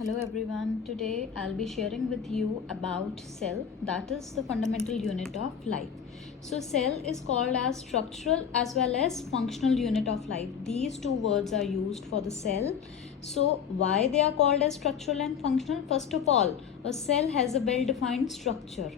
Hello everyone. Today I'll be sharing with you about cell, that is the fundamental unit of life. So cell is called as structural as well as functional unit of life. These two words are used for the cell. So why they are called as structural and functional? First of all, a cell has a well-defined structure.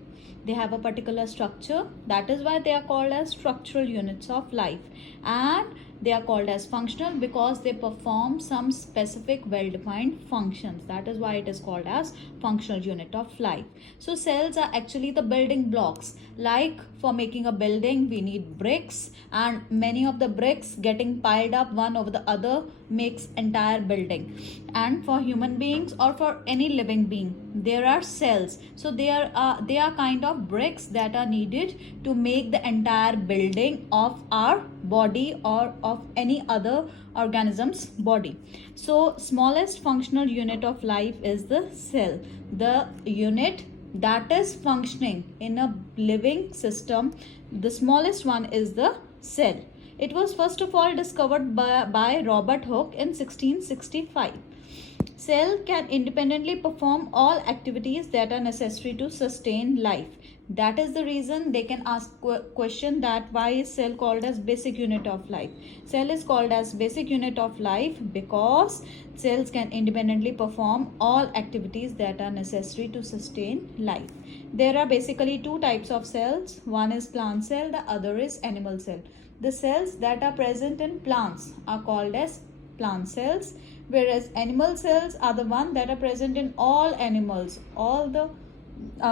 They have a particular structure, that is why they are called as structural units of life, and they are called as functional because they perform some specific well-defined functions. That is why it is called as functional unit of life. So cells are actually the building blocks. Like for making a building we need bricks, and many of the bricks getting piled up one over the other makes entire building. And for human beings or for any living being there are cells. So they are kind of bricks that are needed to make the entire building of our body or of any other organism's body. So smallest functional unit of life is the cell, the unit that is functioning in a living system. The smallest one is the cell. It was first of all discovered by Robert Hooke in 1665. Cell can independently perform all activities that are necessary to sustain life. That is the reason they can ask question that why is cell called as basic unit of life. Cell is called as basic unit of life because cells can independently perform all activities that are necessary to sustain life. There are basically two types of cells. One is plant cell, the other is animal cell. The cells that are present in plants are called as plant cells, whereas animal cells are the one that are present in all animals, all the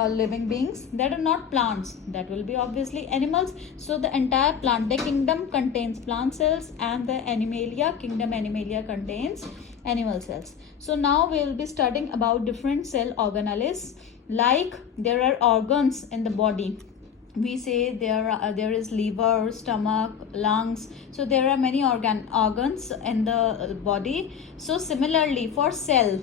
living beings that are not plants, that will be obviously animals. So the entire plantae kingdom contains plant cells and the animalia kingdom, animalia contains animal cells. So now we will be studying about different cell organelles. Like there are organs in the body, we say there is liver, stomach, lungs. So there are many organs in the body. So similarly for cell,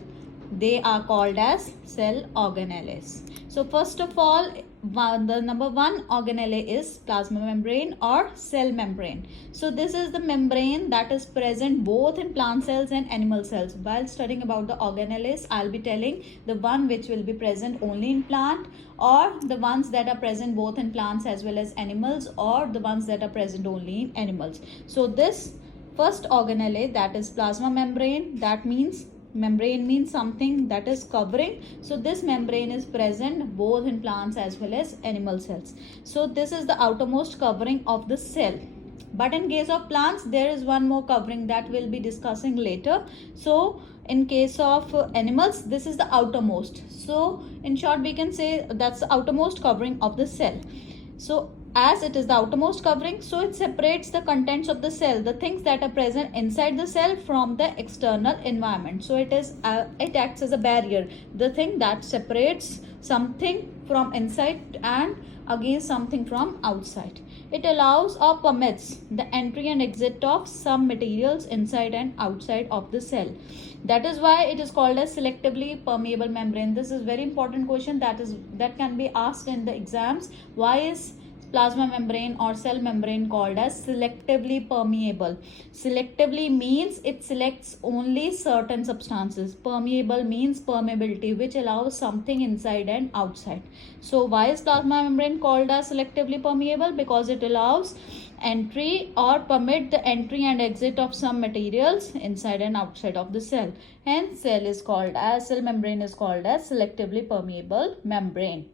they are called as cell organelles. So first of all, the number one organelle is plasma membrane or cell membrane. So this is the membrane that is present both in plant cells and animal cells. While studying about the organelles, I'll be telling the one which will be present only in plant, or the ones that are present both in plants as well as animals, or the ones that are present only in animals. So this first organelle, that is plasma membrane, that means membrane means something that is covering. So this membrane is present both in plants as well as animal cells. So this is the outermost covering of the cell. But in case of plants there is one more covering that we'll be discussing later. So in case of animals, this is the outermost. So in short we can say that's the outermost covering of the cell. So as it is the outermost covering, so it separates the contents of the cell, the things that are present inside the cell, from the external environment. So it acts as a barrier, the thing that separates something from inside and against something from outside. It allows or permits the entry and exit of some materials inside and outside of the cell. That is why it is called as selectively permeable membrane. This is very important question that can be asked in the exams. Why is plasma membrane or cell membrane called as selectively permeable? Selectively means it selects only certain substances. Permeable means permeability, which allows something inside and outside. So why is plasma membrane called as selectively permeable? Because it allows entry or permit the entry and exit of some materials inside and outside of the cell. Hence cell membrane is called as selectively permeable membrane.